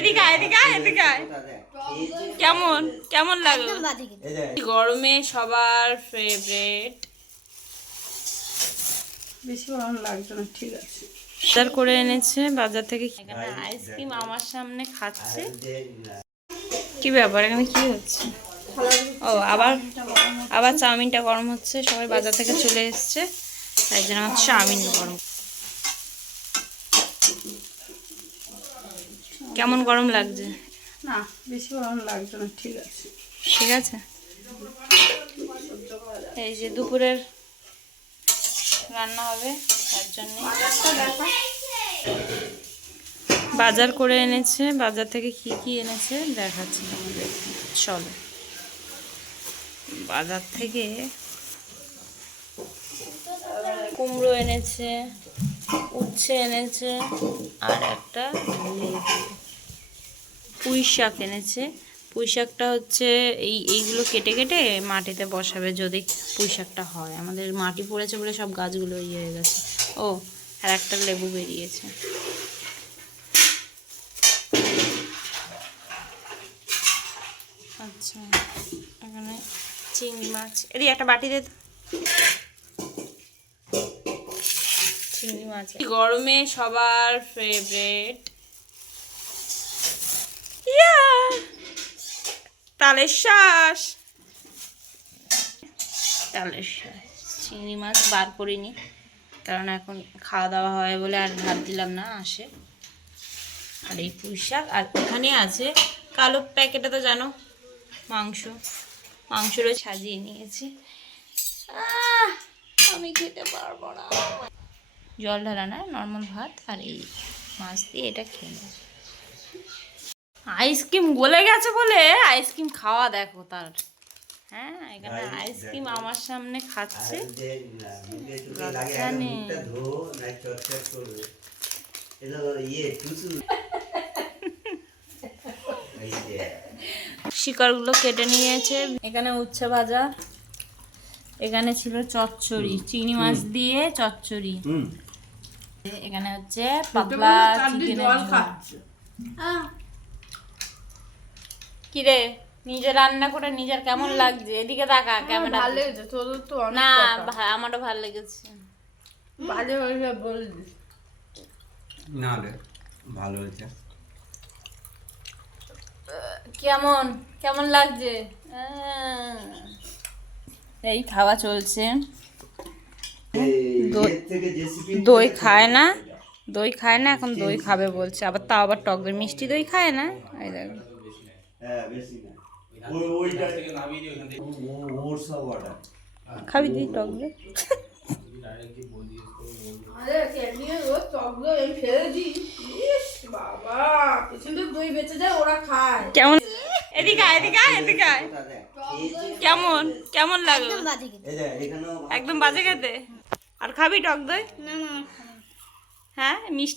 এদিকে এদিকে এদিকে কেমন? কেমন লাগল? গরমে সবার ফেভারিট বেশি ভালো লাগছে না ঠিক আছে। বাজার করে এনেছে বাজার থেকে এখানে আইসক্রিম আমার সামনে খাচ্ছে। কি ব্যাপার এখানে কি হচ্ছে? ও আবার আবার চাউমিনটা গরম হচ্ছে সবাই বাজার থেকে চলে এসছে। তাই জন্য আমার চাউমিন গরম। কেমন গরম লাগছে? না বেশি ভালো লাগছে না ঠিক আছে। ঠিক আছে? এই যে দুপুরের রান্না হবে তার জন্য। বাজার করে এনেছে বাজার থেকে কি কি এনেছে দেখাচ্ছি চলো। বাজার থেকে কুমড়ো এনেছে উচ্ছে এনেছে আর একটা পুঁই শাক এনেছে। পুঁই শাকটা হচ্ছে এই, এইগুলো কেটে কেটে মাটিতে বসাবে যদি পুঁই শাকটা হয়। আমাদের মাটি পড়েছে বলে সব গাছগুলো ইয়ে হয়ে গেছে। ও, আর একটা লেবু বেরিয়েছে। আচ্ছা এখানে চিংড়ি মাছ। এদি একটা বাটি দে। চিংড়ি মাছ। গরমে সবার ফেভারেট ইয়া তালের শ্বাস তালের শ্বাস চিংড়ি মাছ বার করিনি, কারণ এখন খাওয়া দাওয়া হয় বলে আর ভাত দিলাম না, আসে। আর এই পুঁই শাক, আর ওখানে আছে কালো প্যাকেটে তো জানো, মাংস। মাংসরও সাজিয়ে নিয়েছি। আমি খেতে পারব না। জল ঢালা না নর্মাল ভাত, আর এই মাছ দিয়ে এটা খেয়ে নেব আইসক্রিম গলে গেছে বলে আইসক্রিম খাওয়া দেখো তার। হ্যাঁ এখানে আইসক্রিম আমার সামনে খাচ্ছে। জানে। শিকড়গুলো কেটে নিয়েছে। এখানে উচ্ছে ভাজা। এখানে ছিল চচ্চড়ি চিংড়ি মাছ দিয়ে চচ্চড়ি। এখানে হচ্ছে পাতলা চিকেনের কিরে নিজে রান্না করে নিজের কেমন লাগছে? এদিকে তাকা ক্যামেরা ভালো লেগেছে তোর তো না আমারও ভালো লেগেছে। ভালো হয়েছে বলে দিস। না রে ভালো হয়েছে। কেমন? কেমন লাগছে? এই খাওয়া চলছে। দই- দই খায় না। দই খায় না এখন দই খাবে বলছে। আবার তাও আবার টক দই মিষ্টি দই খায় না? এই দেখো। হ্যাঁ বেশি না। ওই ওইটা খাবি তুই টক আরে ক্যান্টিনে রোজ চকগুলো আমি ফেলে দিই ইস বাবা পেছনে দই বেঁচে যায় ওরা খায়। কেমন? এদিকে এদিকে এদিকে কেমন? লাগল? একদম বাজে খেতে। আর খাবি টক দই? হ্যাঁ মিষ্টি